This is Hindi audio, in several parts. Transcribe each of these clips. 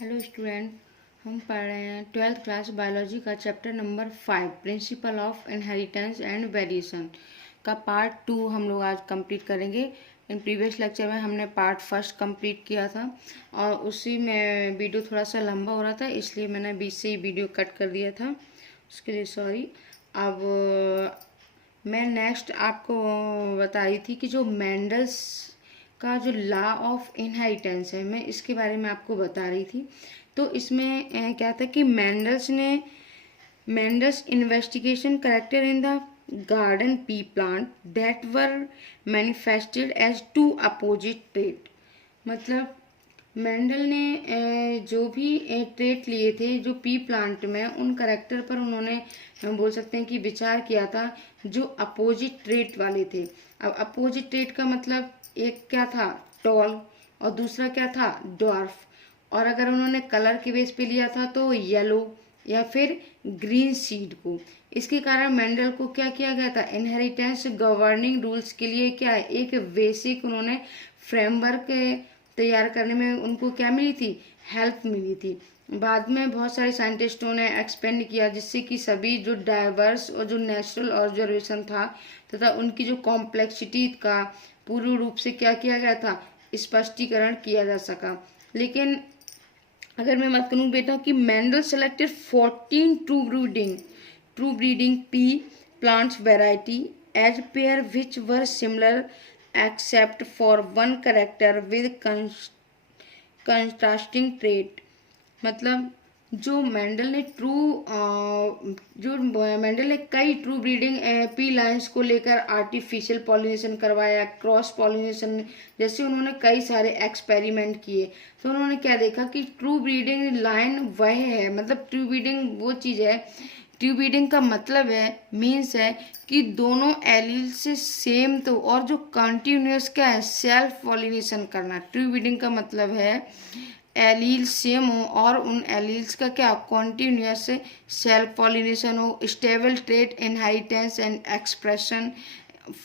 हेलो स्टूडेंट, हम पढ़ रहे हैं 12th क्लास बायोलॉजी का chapter number 5 principle of inheritance and variation का पार्ट 2 हम लोग आज कंप्लीट करेंगे। इन प्रीवियस लेक्चर में हमने पार्ट फर्स्ट कंप्लीट किया था और उसी में वीडियो थोड़ा सा लंबा हो रहा था, इसलिए मैंने बीच से ही वीडियो कट कर दिया था, उसके लिए सॉरी। अब मैं नेक्स्ट आपको बता रही थी कि जो मेंडल्स का जो लॉ ऑफ इनहेरिटेंस है, मैं इसके बारे में आपको बता रही थी। तो इसमें क्या था कि Mendel's investigation character in the garden pea plant that were manifested as two opposite trait. मतलब मेंडल ने जो भी ट्रेट लिए थे जो पी प्लांट में, उन करेक्टर पर उन्होंने हम बोल सकते हैं कि विचार किया था जो अपोजिट ट्रेट वाले थे। अब अपोजिट ट्रेट का मतलब एक क्या था, टॉल, और दूसरा क्या था, ड्वार्फ। और अगर उन्होंने कलर के बेस पे लिया था तो येलो या फिर ग्रीन सीड को। इसके कारण मेंडल को क्या किया गया था, इनहेरिटेंस गवर्निंग रूल्स के लिए क्या है, एक बेसिक उन्होंने फ्रेमवर्क तैयार करने में उनको क्या मिली थी, हेल्प मिली थी। बाद में बहुत सारे साइंटिस्टों ने एक्सपेंड किया जिससे कि सभी जो डाइवर्स और जो नेचुरल ऑब्जर्वेशन था तथा उनकी जो कॉम्प्लेक्सिटी का पूर्ण रूप से क्या किया गया था, स्पष्टीकरण किया जा सका। लेकिन अगर मैं बात करूं बेटा कि Mendel selected 14 true breeding pea plants variety as pair which were similar except for one character with contrasting trait. मतलब जो मेंडल ने कई ट्रू ब्रीडिंग पी लाइन्स को लेकर आर्टिफिशियल पॉलिनेशन करवाया, क्रॉस पॉलिनेशन जैसे उन्होंने कई सारे एक्सपेरिमेंट किए। तो उन्होंने क्या देखा कि ट्रू ब्रीडिंग लाइन वह है, मतलब ट्रू ब्रीडिंग वो चीज़ है, ट्रू ब्रीडिंग का मतलब है, मीन्स है कि दोनों एलील से सेम, तो और जो कंटिन्यूस क्या है, सेल्फ पॉलिनेशन करना। ट्रू ब्रीडिंग का मतलब है एलील सेम हो और उन एलील्स का क्या, कॉन्टिन्यूस सेल्फ पॉलिनेशन हो, stable trait inheritance and expression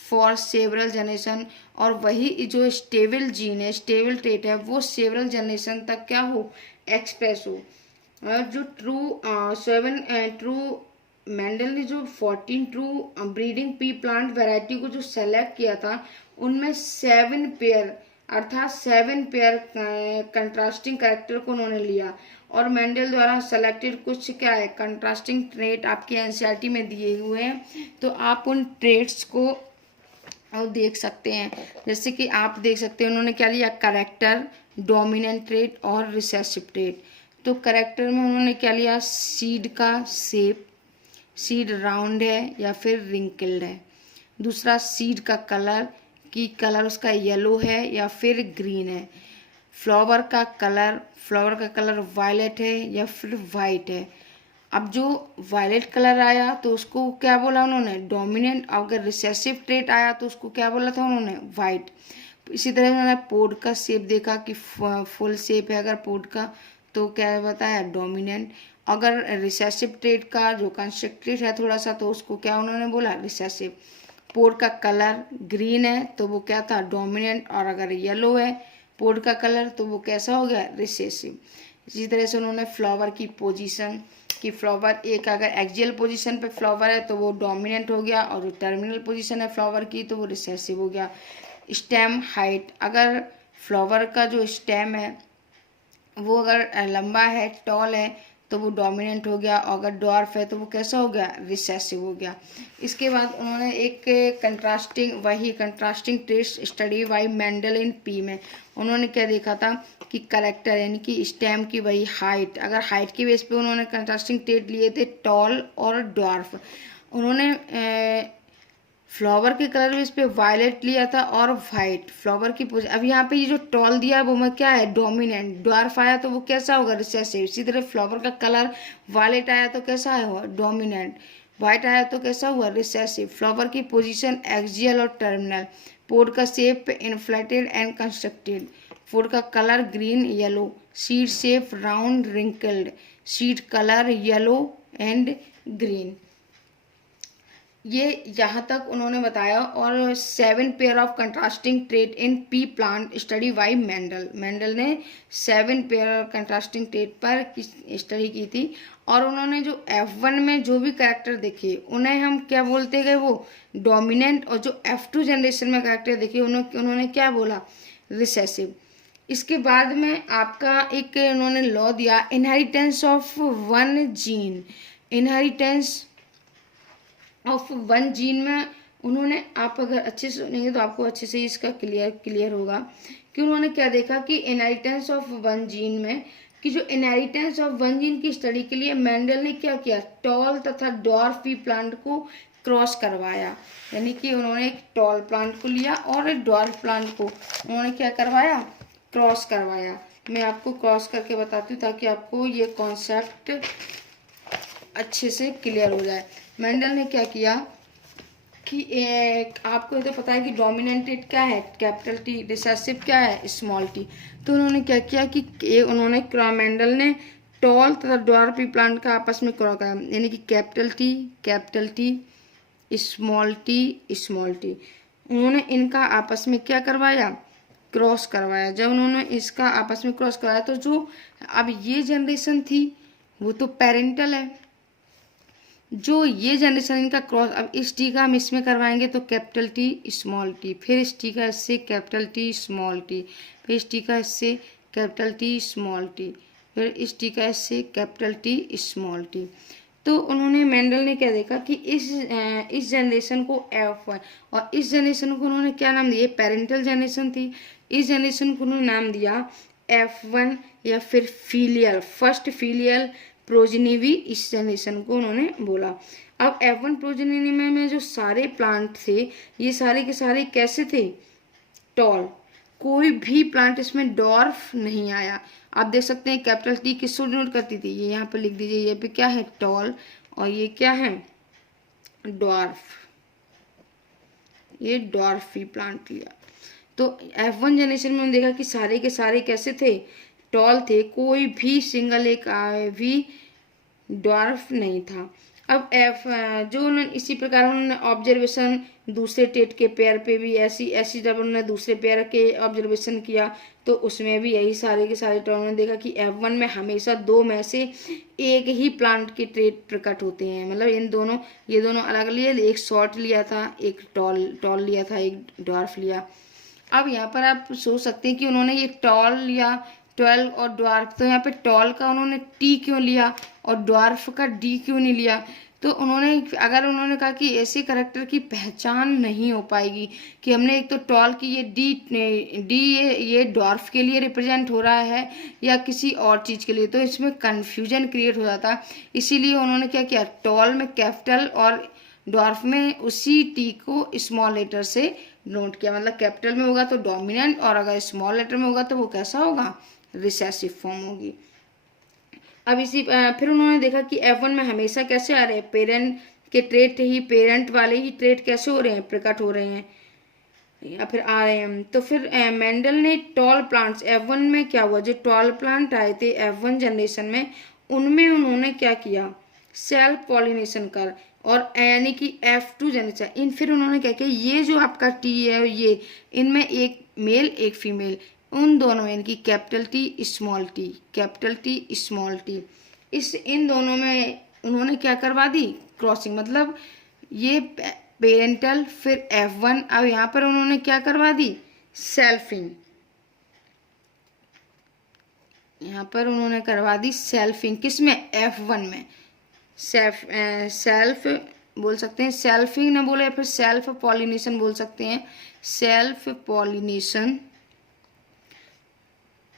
for several generation. और वही जो स्टेबल जीन है, स्टेबल ट्रेट है, वो सेवरल जनरेशन तक क्या हो, एक्सप्रेस हो। और जो मेंडल ने जो 14 true breeding P plant variety को जो सेलेक्ट किया था, उनमें 7 पेयर अर्थात 7 पेयर कंट्रास्टिंग कैरेक्टर को उन्होंने लिया। और मेंडल द्वारा सेलेक्टेड कुछ क्या है, कंट्रास्टिंग ट्रेट आपके एनसीईआरटी में दिए हुए हैं, तो आप उन ट्रेट्स को और देख सकते हैं। जैसे कि आप देख सकते हैं उन्होंने क्या लिया, करेक्टर, डोमिनेंट ट्रेट और रिसेसिव ट्रेट। तो करेक्टर में उन्होंने क्या लिया, सीड का शेप, सीड राउंड है या फिर रिंकल्ड है। दूसरा सीड का कलर, कि कलर उसका येलो है या फिर ग्रीन है। फ्लावर का कलर वायलेट है या फिर वाइट है। अब जो वायलेट कलर आया तो उसको क्या बोला उन्होंने, डोमिनेंट। अगर रिसेसिव ट्रेट आया तो उसको क्या बोला था उन्होंने, वाइट। इसी तरह उन्होंने पोड का शेप देखा कि फुल शेप है अगर पोड का तो क्या बताया, डोमिनेंट। अगर रिसेसिव ट्रेट का जो कंस्ट्रक्टेड है थोड़ा सा तो उसको क्या उन्होंने बोला, रिसेसिव। पोड का कलर ग्रीन है तो वो क्या था, डोमिनेंट। और अगर येलो है पोड का कलर तो वो कैसा हो गया, रिसेसिव। इसी तरह से उन्होंने फ्लावर की पोजीशन, कि फ्लावर एक अगर एक्सियल पोजीशन पे फ्लावर है तो वो डोमिनेंट हो गया, और जो टर्मिनल पोजीशन है फ्लावर की तो वो रिसेसिव हो गया। स्टेम हाइट, अगर फ्लावर का जो स्टेम है वो अगर लंबा है, टॉल है, तो वो डोमिनेंट हो गया। और अगर डॉर्फ है तो वो कैसा हो गया, रिसेसिव हो गया। इसके बाद उन्होंने एक contrasting traits study by Mendel in P में उन्होंने क्या देखा था कि करेक्टर यानी कि स्टेम की वही हाइट, अगर हाइट के बेस पे उन्होंने कंट्रास्टिंग ट्रेट लिए थे, टॉल और डॉर्फ। उन्होंने फ्लावर के कलर में इस पे वायलेट लिया था और वाइट फ्लावर की पोजीशन। अब यहाँ पे ये जो टॉल दिया है वो में क्या है, डोमिनेंट। ड्वार्फ आया तो वो कैसा होगा, रिसेसिव। इसी तरह फ्लावर का कलर वायलेट आया तो कैसा है, डोमिनेंट। वाइट आया तो कैसा हुआ, रिसेसिव। फ्लावर की पोजीशन एक्सियल और टर्मिनल। पोड का शेप इन्फ्लेटेड एंड कंस्ट्रक्टेड। पोड का colour green yellow. Seed shape round wrinkled. Seed colour yellow and green. ये यहाँ तक उन्होंने बताया। और 7 pair of contrasting trait in P plant study by Mendel. Mendel ने 7 पेयर कंट्रास्टिंग ट्रेट पर स्टडी की थी। और उन्होंने जो F1 में जो भी कैरेक्टर देखे उन्हें हम क्या बोलते गए, वो डोमिनेंट। और जो F2 जनरेशन में कैरेक्टर देखे उन्होंने क्या बोला, रिसेसिव। इसके बाद में आपका एक उन्होंने लॉ दिया, inheritance of one gene. Inheritance of one gene में उन्होंने, आप अगर अच्छे से सुनेंगे तो आपको अच्छे से इसका क्लियर होगा कि उन्होंने क्या देखा कि इनहेरिटेंस ऑफ वन जीन में, कि जो इनहेरिटेंस ऑफ वन जीन की स्टडी के लिए मेंडल ने क्या किया, टॉल तथा डॉर्फ पी प्लांट को क्रॉस करवाया। यानी कि उन्होंने एक टॉल प्लांट को लिया और एक डॉर्फ प्लांट को उन्होंने क्या करवाया, क्रॉस करवाया। मैं आपको क्रॉस करके बताती हूँ ताकि आपको ये कॉन्सेप्ट अच्छे से क्लियर हो जाए। मेंडल ने क्या किया कि आपको तो पता है कि डोमिनेंटेड क्या है, कैपिटल टी, रिसेसिव क्या है, स्मॉल टी। तो उन्होंने क्या किया कि उन्होंने मेंडल ने टॉल तथा डॉर्फ पी प्लांट का आपस में क्रॉस कराया। यानी कि कैपिटल टी, स्मॉल टी, उन्होंने इनका आपस में क्या करवाया, क्रॉस करवाया। जब उन्होंने इसका आपस में क्रॉस करवाया तो जो अब ये जनरेशन थी वो तो पेरेंटल है, जो ये जनरेशन इनका क्रॉस, अब इस टी का हम इसमें करवाएंगे तो कैपिटल टी स्मॉल टी, फिर इस टी का इससे कैपिटल टी स्मॉल टी, फिर इस टी का इससे कैपिटल टी स्मॉल टी, फिर इस टी का इससे कैपिटल टी स्मॉल टी। तो उन्होंने मेंडल ने क्या देखा कि इस जनरेशन को F1 और इस जनरेशन को उन्होंने क्या नाम दिया, पेरेंटल जनरेशन थी, इस जनरेशन को उन्होंने नाम दिया F1 या फिर फीलियल, फर्स्ट फीलियल प्रोजेनी भी इस जनरेशन को उन्होंने बोला। अब F1 प्रोजेनी में जो सारे प्लांट थे ये सारे के सारे कैसे थे, टॉल। कोई भी प्लांट इसमें डॉर्फ नहीं आया। आप देख सकते हैं कैपिटल टी किसको डिनोट करती थी, ये यहाँ पे लिख दीजिए, ये पे क्या है, टॉल, और ये क्या है, डॉर्फ। ये डॉर्फी प्लांट लिया। तो F1 जनरेशन में हमने देखा कि सारे के सारे कैसे थे, टॉल थे, कोई भी सिंगल एक भी डॉर्फ नहीं था। अब जो उन्होंने इसी प्रकार उन्होंने ऑब्जर्वेशन दूसरे टेट के पेयर पे भी ऐसी जब उन्होंने दूसरे पेयर के ऑब्जर्वेशन किया तो उसमें भी यही सारे के सारे टॉल ने देखा कि F1 में हमेशा 2 में से एक ही प्लांट के ट्रेट प्रकट होते हैं। मतलब ये दोनों अलग लिए, एक शॉर्ट लिया था, एक टॉल लिया था, एक डॉर्फ लिया। अब यहाँ पर आप सोच सकते हैं कि उन्होंने ये टॉल लिया, 12 और डॉर्फ, तो यहाँ पे टॉल का उन्होंने टी क्यों लिया और डॉर्फ का डी क्यों नहीं लिया। तो उन्होंने कहा कि ऐसे करैक्टर की पहचान नहीं हो पाएगी कि हमने एक तो टॉल की ये डी ये डॉर्फ के लिए रिप्रेजेंट हो रहा है या किसी और चीज़ के लिए, तो इसमें कन्फ्यूजन क्रिएट हो जाता। इसीलिए उन्होंने क्या किया, टॉल में कैपिटल और डॉर्फ में उसी टी को स्मॉल लेटर से नोट किया। मतलब कैपिटल में होगा तो डोमिनेंट और अगर स्मॉल लेटर में होगा तो वो कैसा होगा, रिसेसिव फॉर्म होगी। अब फिर उन्होंने देखा कि F1 में हमेशा कैसे आ रहे हैं, पेरेंट के ट्रेट ही, पेरेंट वाले ही ट्रेट कैसे हो रहे हैं, प्रकट हो रहे हैं या फिर आ रहे हैं। तो फिर मेंडल ने टॉल प्लांट्स, F1 में क्या हुआ, जो टॉल प्लांट आए थे F1 जनरेशन में उनमें उन्होंने क्या किया, सेल्फ पॉलिनेशन कर, और यानी कि F2 जनरेशन फिर उन्होंने क्या किया, ये जो आपका टी है ये इनमें एक मेल एक फीमेल, उन दोनों यानी कि कैपिटल टी स्मॉल टी, इन दोनों में उन्होंने क्या करवा दी, क्रॉसिंग। मतलब ये पेरेंटल फिर F1, अब यहाँ पर उन्होंने क्या करवा दी, सेल्फिंग। यहाँ पर उन्होंने करवा दी सेल्फिंग, किसमें, F1 में। सेल्फ बोल सकते हैं, सेल्फिंग ना बोले, फिर सेल्फ पॉलिनेशन बोल सकते हैं, self pollination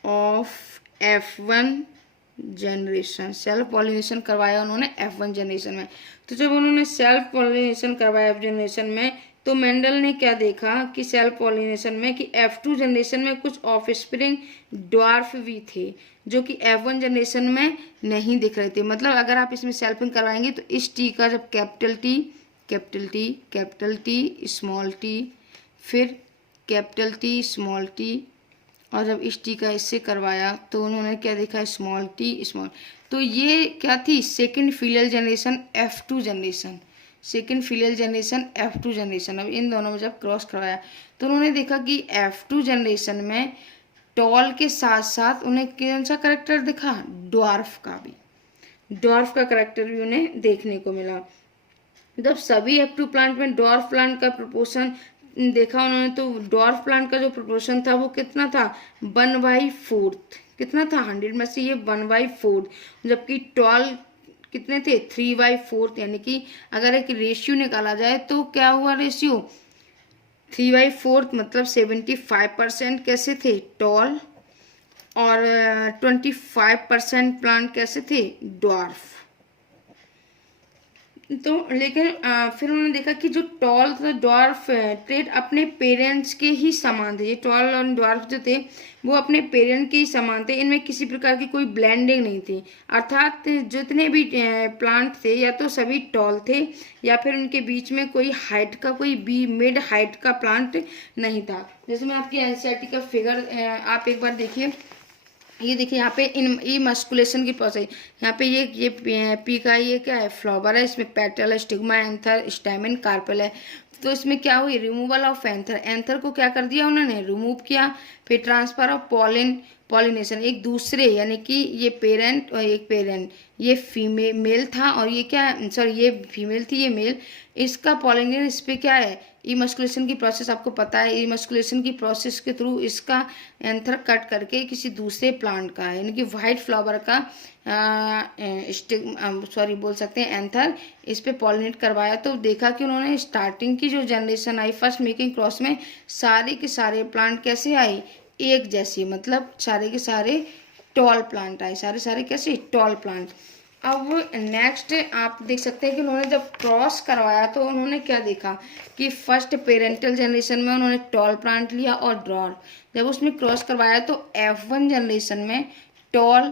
of F1 generation. Self pollination करवाया उन्होंने F1 जनरेशन में। तो जब उन्होंने सेल्फ पॉलिनेशन करवाया F जनरेशन में तो मेंडल ने क्या देखा कि सेल्फ पॉलिनेशन में कि F2 जनरेशन में कुछ ऑफस्प्रिंग ड्वार्फ भी थे जो कि F1 जनरेशन में नहीं दिख रहे थे। मतलब अगर आप इसमें सेल्फिंग करवाएंगे तो इस टी का जब कैपिटल टी स्मॉल टी, फिर कैपिटल टी स्मॉल टी, और जब इस टी का इससे करवाया तो उन्होंने क्या देखा, स्मॉल टी स्मॉल। तो ये क्या थी, second filial generation F2 generation, second filial generation, F2 generation. अब इन दोनों में जब क्रॉस करवाया तो उन्होंने देखा कि F2 जनरेशन में टॉल के साथ साथ उन्हें कौन सा करेक्टर दिखा, ड्वार्फ का भी, ड्वार्फ का करेक्टर भी उन्हें देखने को मिला। जब सभी F2 प्लांट में ड्वार्फ प्लांट का प्रपोर्शन देखा उन्होंने, तो ड्वार्फ प्लांट का जो प्रपोर्शन था वो कितना था, 1/4। कितना था, 100 में से ये 1/4, जबकि टॉल कितने थे, 3/4। यानी कि अगर एक रेशियो निकाला जाए तो क्या हुआ रेशियो, 3/4, मतलब 75% कैसे थे, टॉल, और 25% प्लांट कैसे थे, ड्वार्फ। तो लेकिन फिर उन्होंने देखा कि जो टॉल तथा ड्वार्फ ट्रेट अपने पेरेंट्स के ही समान थे। ये टॉल और ड्वार्फ जो थे वो अपने पेरेंट के ही समान थे, इनमें किसी प्रकार की कोई ब्लेंडिंग नहीं थी। अर्थात जितने भी प्लांट थे या तो सभी टॉल थे या फिर उनके बीच में कोई हाइट का, कोई मिड हाइट का प्लांट नहीं था। जैसे मैं आपकी एनसीईआरटी का फिगर आप एक बार देखिए, ये देखिए यहाँ पे इन ई मस्कुलेशन की प्रोसेस, यहाँ पे ये पी का ये क्या है, फ्लावर है, इसमें पेटल है, स्टिग्मा, एंथर, स्टैमेन, कार्पेल है। तो इसमें क्या हुई, रिमूवल ऑफ एंथर, एंथर को क्या कर दिया उन्होंने, रिमूव किया। फिर ट्रांसफर ऑफ पॉलिनेशन, एक दूसरे, यानी कि ये पेरेंट और एक पेरेंट, ये फीमेल मेल था और ये क्या, सॉरी ये फीमेल थी ये मेल, इसका पॉलिनेशन, इस पे क्या है, इमस्कुलेशन की प्रोसेस आपको पता है। इमस्कुलेशन की प्रोसेस के थ्रू इसका एंथर कट करके किसी दूसरे प्लांट का, यानी कि वाइट फ्लावर का सॉरी बोल सकते हैं एंथर, इस पे पॉलिनेट करवाया। तो देखा कि उन्होंने स्टार्टिंग की जो जनरेशन आई फर्स्ट मेकिंग क्रॉस में, सारे के सारे प्लांट कैसे आए, एक जैसी, मतलब सारे के सारे टॉल प्लांट आए, सारे सारे कैसे, टॉल प्लांट। अब नेक्स्ट आप देख सकते हैं कि उन्होंने जब क्रॉस करवाया तो उन्होंने क्या देखा कि फर्स्ट पेरेंटल जनरेशन में उन्होंने टॉल प्लांट लिया और ड्वार्फ, जब उसमें क्रॉस करवाया तो F1 जनरेशन में टॉल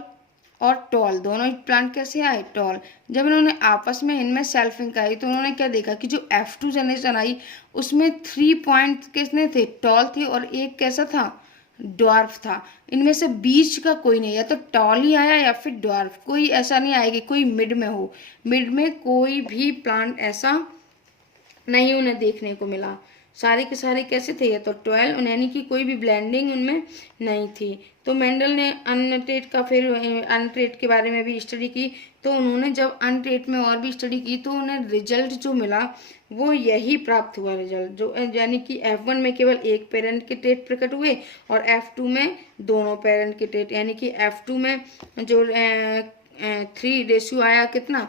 और टॉल दोनों प्लांट कैसे आए, टॉल। जब इन्होंने आपस में इनमें सेल्फिंग आई तो उन्होंने क्या देखा कि जो F2 जनरेशन आई उसमें 3 पॉइंट किसने थे, टॉल थे, और एक कैसा था, ड्वार्फ था। इनमें से बीच का कोई नहीं, या तो टॉल ही आया या फिर ड्वार्फ, कोई ऐसा नहीं आएगी कोई मिड में हो, मिड में कोई भी प्लांट ऐसा नहीं उन्हें देखने को मिला। सारे के सारे कैसे थे, या तो 12, यानी कि कोई भी ब्लेंडिंग उनमें नहीं थी। तो मेंडल ने अनट्रेट का, फिर अनट्रेट के बारे में भी स्टडी की। तो उन्होंने जब अनट्रेट में और भी स्टडी की तो उन्हें रिजल्ट जो मिला वो यही प्राप्त हुआ रिजल्ट, जो यानी कि F1 में केवल एक पेरेंट के ट्रेट प्रकट हुए और F2 में दोनों पेरेंट के ट्रेट, यानी कि F2 में जो 3 रेशियो आया कितना,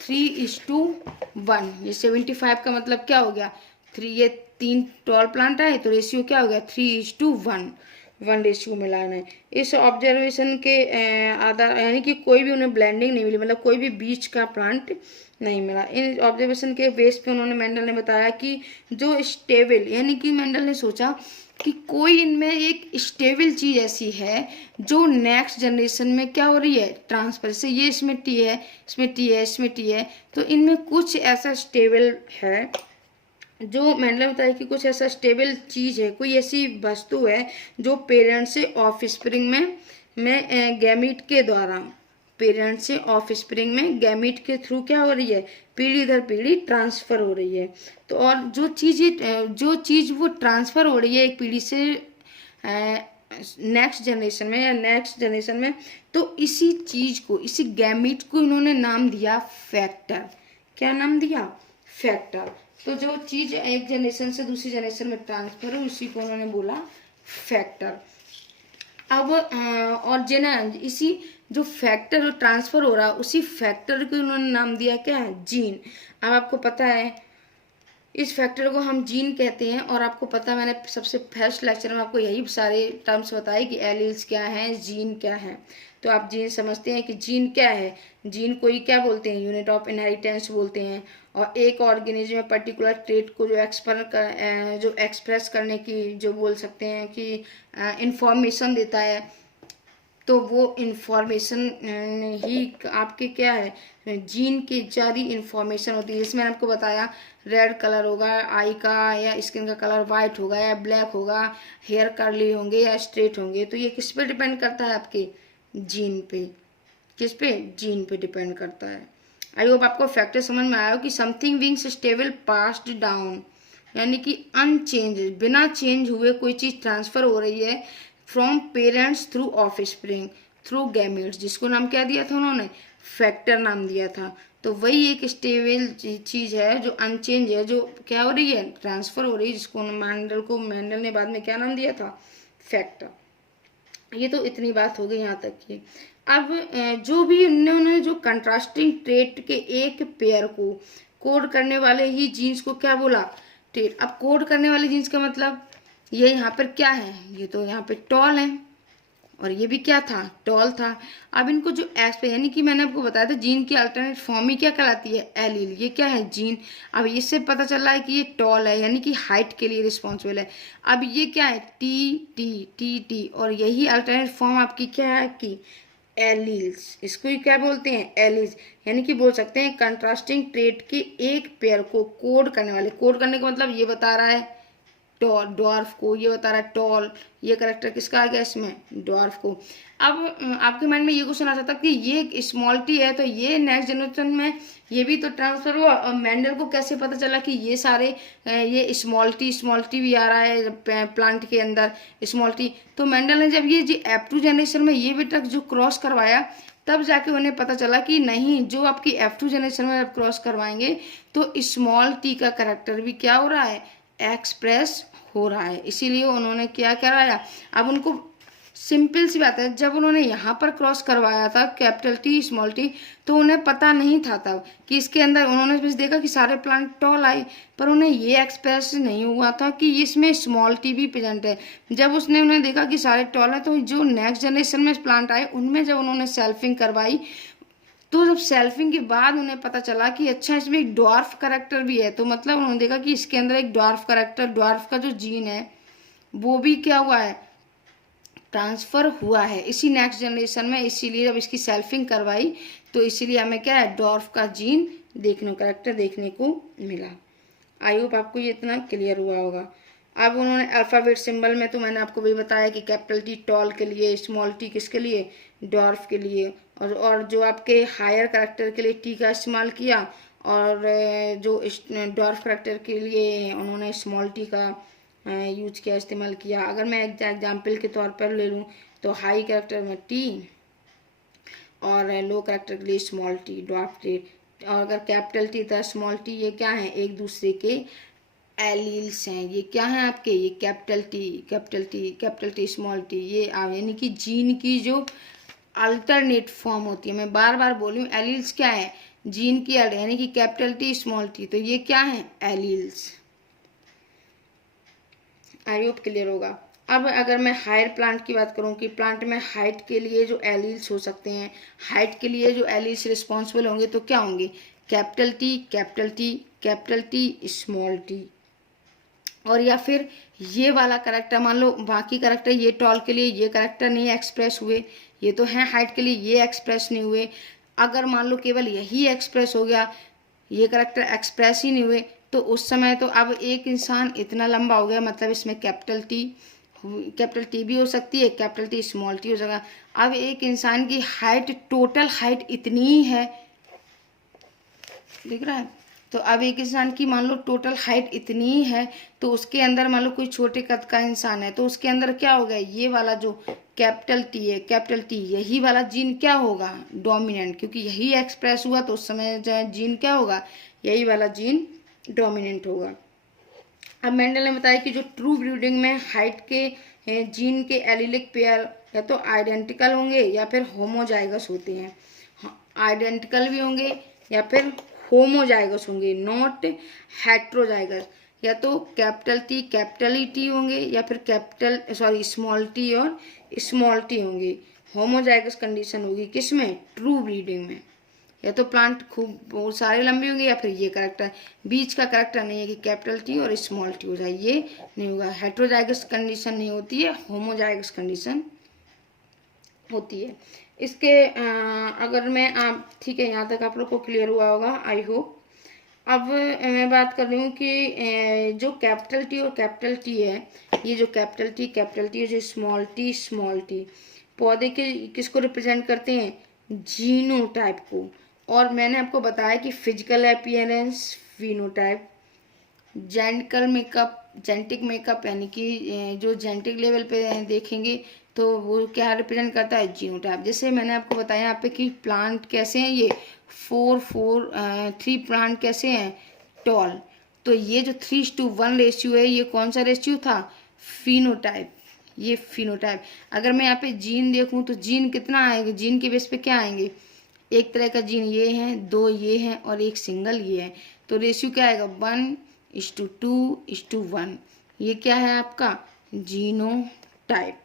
3:1। ये 75 का मतलब क्या हो गया, 3, ये 3 टॉल प्लांट आए तो रेशियो क्या हो गया, 3:1 रेशियो मिला है। इस ऑब्जर्वेशन के आधार, यानी कि कोई भी उन्हें ब्लेंडिंग नहीं मिली, मतलब कोई भी बीच का प्लांट नहीं मिला। इन ऑब्जर्वेशन के बेस पे उन्होंने, मेंडल ने बताया कि जो स्टेबल, यानी कि मेंडल ने सोचा कि कोई इनमें एक स्टेबल चीज ऐसी है जो नेक्स्ट जनरेशन में क्या हो रही है, ट्रांसफर से, ये इसमें टी है, इसमें टी है, इसमें टी है, तो इनमें कुछ ऐसा स्टेबल है, जो मेंडल ने बताया कि कुछ ऐसा स्टेबल चीज है, कोई ऐसी वस्तु है जो पेरेंट से ऑफ स्प्रिंग में गैमीट के द्वारा, पेरेंट से ऑफ स्प्रिंग में गैमीट के थ्रू क्या हो रही है, पीढ़ी दर पीढ़ी ट्रांसफर हो रही है। तो और जो चीज वो ट्रांसफर हो रही है एक पीढ़ी से नेक्स्ट जनरेशन में या नेक्स्ट जनरेशन में, तो इसी चीज को, इसी गैमीट को इन्होंने नाम दिया फैक्टर। क्या नाम दिया, फैक्टर। तो जो चीज एक जनरेशन से दूसरी जनरेशन में ट्रांसफर हो उसी को उन्होंने बोला फैक्टर। अब और इसी जो फैक्टर ट्रांसफर हो रहा उसी फैक्टर को उन्होंने नाम दिया क्या, जीन। अब आपको पता है इस फैक्टर को हम जीन कहते हैं, और आपको पता है मैंने सबसे फर्स्ट लेक्चर में आपको यही सारे टर्म्स बताए कि एलील्स क्या हैं, जीन क्या है। तो आप जीन समझते हैं कि जीन क्या है, जीन को ही क्या बोलते हैं, यूनिट ऑफ इनहेरिटेंस बोलते हैं। और एक ऑर्गेनिज्म में पर्टिकुलर ट्रेट को जो एक्सप्रेस करने की जो बोल सकते हैं कि इंफॉर्मेशन देता है, तो वो इंफॉर्मेशन ही आपके क्या है, जीन की सारी इंफॉर्मेशन होती है। इसमें आपको बताया रेड कलर होगा आई का, या स्किन का कलर वाइट होगा या ब्लैक होगा, हेयर कर्ली होंगे या स्ट्रेट होंगे, तो ये किस पे डिपेंड करता है, आपके जीन पे। किस पे, जीन पे डिपेंड करता है। आई होप आपको फैक्टर समझ में आया हो कि something being stable passed down, यानी कि अनचेंज, बिना चेंज हुए कोई चीज ट्रांसफर हो रही है from parents through offspring through gametes, जिसको नाम क्या दिया था उन्होंने, फैक्टर नाम दिया था। तो वही एक स्टेबल चीज है जो अनचेंज है, जो क्या हो रही है, ट्रांसफर हो रही है, जिसको मेंडल ने बाद में क्या नाम दिया था, फैक्टर। ये तो इतनी बात हो गई यहाँ तक की। अब जो भी उन्होंने जो कंट्रास्टिंग ट्रेट के एक पेयर को कोड करने वाले ही जीन्स को क्या बोला, ट्रेट। अब कोड करने वाले जीन्स का मतलब ये यहाँ पर क्या है, ये तो यहाँ पे टॉल है और ये भी क्या था, टॉल था। अब इनको जो एक्स पे, यानी कि मैंने आपको बताया था जीन की अल्टरनेट फॉर्म ही क्या कहलाती है, एलील। ये क्या है, जीन। अब इससे पता चल रहा है कि ये टॉल है, यानी कि हाइट के लिए रिस्पॉन्सिबल है। अब ये क्या है, टी टी टी टी, और यही अल्टरनेट फॉर्म आपकी क्या है कि एलील्स। इसको ही क्या बोलते हैं, एलील्स। यानी कि बोल सकते हैं कंट्रास्टिंग ट्रेट के एक पेयर को कोड करने वाले, कोड करने का मतलब ये बता रहा है टॉल, डॉर्फ को, ये बता रहा है टॉल, ये करेक्टर किसका आ गया इसमें, डॉर्फ को। अब आपके माइंड में ये क्वेश्चन आ सकता है कि ये स्मॉल टी है तो ये नेक्स्ट जनरेशन में ये भी तो ट्रांसफर हुआ, और मेंडल को कैसे पता चला कि ये सारे ये स्मॉल टी भी आ रहा है प्लांट के अंदर, स्मॉल टी। तो मेंडल ने जब ये जी F2 जनरेशन में ये बेटा जो क्रॉस करवाया, तब जाके उन्हें पता चला कि नहीं, जो आपकी F2 जनरेशन में आप क्रॉस करवाएंगे तो स्मॉल टी का करेक्टर भी क्या हो रहा है, एक्सप्रेस हो रहा है। इसीलिए उन्होंने क्या कराया, अब उनको सिंपल सी बात है, जब उन्होंने यहाँ पर क्रॉस करवाया था कैपिटल टी स्मॉल टी, तो उन्हें पता नहीं था तब कि इसके अंदर, उन्होंने बस देखा कि सारे प्लांट टॉल आए, पर उन्हें ये एक्सप्रेस नहीं हुआ था कि इसमें स्मॉल टी भी प्रेजेंट है। जब उसने उन्हें देखा कि सारे टॉल है, तो जो नेक्स्ट जनरेशन में प्लांट आए उनमें जब उन्होंने सेल्फिंग करवाई, तो जब सेल्फिंग के बाद उन्हें पता चला कि अच्छा इसमें एक ड्वार्फ करेक्टर भी है, तो मतलब उन्होंने देखा कि इसके अंदर एक ड्वार्फ करेक्टर, ड्वार्फ का जो जीन है वो भी क्या हुआ है, ट्रांसफर हुआ है इसी नेक्स्ट जनरेशन में। इसीलिए जब इसकी सेल्फिंग करवाई तो इसीलिए हमें क्या है, ड्वार्फ का जीन देखने, करेक्टर देखने को मिला। आई होप आपको ये इतना क्लियर हुआ होगा। अब उन्होंने अल्फ़ाबेट सिंबल में तो मैंने आपको वही बताया कि कैपिटल टी टॉल के लिए, स्मॉल टी किसके लिए, डॉर्फ के लिए, और जो आपके हायर करेक्टर के लिए टी का इस्तेमाल किया, और जो डॉर्फ करेक्टर के लिए उन्होंने स्मॉल टी का यूज किया, इस्तेमाल किया। अगर मैं एग्जाम्पल के तौर पर ले लूँ तो हाई करेक्टर में टी और लो करेक्टर के लिए स्मॉल टी, डॉर्फ टी। और अगर कैपिटल टी था स्मॉल टी, ये क्या है, एक दूसरे के एलील्स हैं। ये क्या है आपके, ये कैपिटल टी स्मॉल टी, ये यानी कि जीन की जो अल्टरनेट फॉर्म होती है। मैं बार बार बोली हूँ, एलील्स क्या है, जीन की यानी कि कैपिटल टी स्मॉल टी, तो ये क्या है, एलील्स। आई होप क्लियर होगा। अब अगर मैं हायर प्लांट की बात करूं कि प्लांट में हाइट के लिए जो एलील्स हो सकते हैं, हाइट के लिए जो एलील्स रिस्पॉन्सिबल होंगे तो क्या होंगे, capital T capital T capital T small T. और या फिर ये वाला करेक्टर, मान लो बाकी करेक्टर ये टॉल के लिए ये करेक्टर नहीं एक्सप्रेस हुए, ये तो हैं हाइट के लिए ये एक्सप्रेस नहीं हुए। अगर मान लो केवल यही एक्सप्रेस हो गया, ये करेक्टर एक्सप्रेस ही नहीं हुए, तो उस समय तो अब एक इंसान इतना लंबा हो गया, मतलब इसमें कैपिटल टी भी हो सकती है, कैपिटल टी स्मॉल टी हो सकता। अब एक इंसान की हाइट, टोटल हाइट इतनी ही है, दिख रहा है। तो अब एक इंसान की मान लो टोटल हाइट इतनी ही है, तो उसके अंदर मान लो कोई छोटे कद का इंसान है, तो उसके अंदर क्या होगा, ये वाला जो कैपिटल टी है, कैपिटल टी, यही वाला जीन क्या होगा, डोमिनेंट, क्योंकि यही एक्सप्रेस हुआ तो उस समय जीन क्या होगा, यही वाला जीन डोमिनेंट होगा। अब मेंडल ने बताया कि जो ट्रू ब्रीडिंग में हाइट के जीन के एलिलिक पेयर या तो आइडेंटिकल होंगे या फिर होमोजाइगस होते हैं। आइडेंटिकल भी होंगे या फिर होमोजाइगस होंगे, नॉट हेट्रोजाइगस। या तो कैपिटल ई टी होंगे या फिर स्मॉल टी और स्मॉल टी होंगे। होमोजाइगस कंडीशन होगी किसमें, ट्रू ब्रीडिंग में। या तो प्लांट खूब बहुत सारे लंबे होंगे या फिर ये करेक्टर, बीच का करेक्टर नहीं है कि कैपिटल टी और स्मॉल टी हो जाए, ये नहीं होगा। हेट्रोजाइगस कंडीशन नहीं होती है, होमोजाइगस कंडीशन होती है। इसके अगर मैं आप ठीक है, यहाँ तक आप लोग को क्लियर हुआ होगा, आई होप। अब मैं बात कर रही हूँ कि जो कैपिटल टी और कैपिटल टी है, ये जो कैपिटल टी जो स्मॉल टी पौधे के किसको रिप्रेजेंट करते हैं, जीनोटाइप को। और मैंने आपको बताया कि physical appearance phenotype, genetic makeup यानी कि जो जेनेटिक लेवल पे देखेंगे तो वो क्या रिप्रेजेंट करता है, जीनोटाइप। जैसे मैंने आपको बताया यहाँ पे कि प्लांट कैसे हैं, ये 3 प्लांट कैसे हैं, टॉल। तो ये जो 3:1 रेशियो है, ये कौन सा रेशियो था, फिनोटाइप, ये फिनोटाइप। अगर मैं यहाँ पे जीन देखूं तो जीन कितना आएगा, जीन के बेस पे क्या आएंगे, एक तरह का जीन ये है, 2 ये है और एक सिंगल ये है। तो रेशियो क्या आएगा, 1:2:1। ये क्या है आपका जीनोटाइप।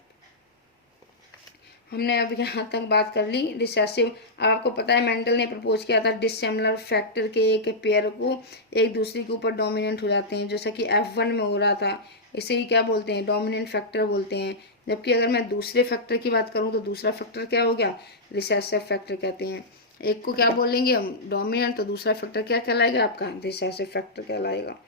हमने अब यहाँ तक बात कर ली रिसेसिव। अब आपको पता है मेंडल ने प्रपोज किया था डिसिमिलर फैक्टर के एक पेयर को एक दूसरे के ऊपर डोमिनेंट हो जाते हैं, जैसा कि F1 में हो रहा था। इसे ही क्या बोलते हैं, डोमिनेंट फैक्टर बोलते हैं। जबकि अगर मैं दूसरे फैक्टर की बात करूँ तो दूसरा फैक्टर क्या हो गया, रिसेसिव फैक्टर कहते हैं। एक को क्या बोलेंगे हम, डोमिनेंट, तो दूसरा फैक्टर क्या कहलाएगा आपका, रिसेसिव फैक्टर कहलाएगा।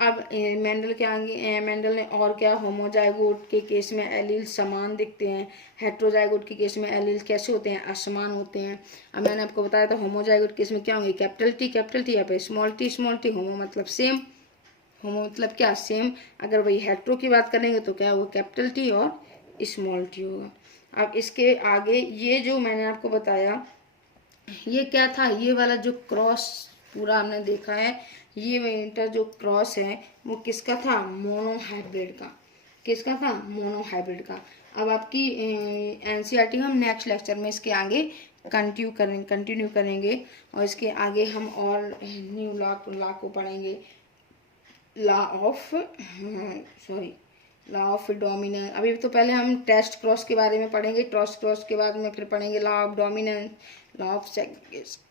अब मेंडल ने और क्या, होमोजाइगोट के केस में एलील समान दिखते हैं, हेट्रोजाइगोट के केस में एलील कैसे होते हैं, असमान होते हैं। अब मैंने आपको बताया था होमोजाइगोट केस में क्या होंगे, कैपिटल टी या फिर स्मॉल टी। होमो मतलब सेम, होमो मतलब क्या, सेम। अगर वही हेट्रो की बात करेंगे तो क्या होगा, कैपिटल टी और स्मॉल टी होगा। अब इसके आगे ये जो मैंने आपको बताया, ये क्या था, ये वाला जो क्रॉस पूरा हमने देखा है, ये इंटर जो क्रॉस है वो किसका था, मोनोहाइब्रिड का। किसका था, मोनोहाइब्रिड का। अब आपकी एनसीईआरटी हम नेक्स्ट लेक्चर में इसके आगे कंटिन्यू करेंगे और इसके आगे हम और न्यू लॉ को पढ़ेंगे, लॉ ऑफ डोमिनेंस। अभी तो पहले हम टेस्ट क्रॉस के बारे में पढ़ेंगे, टेस्ट क्रॉस के बाद में फिर पढ़ेंगे law of dominance, law of segregation.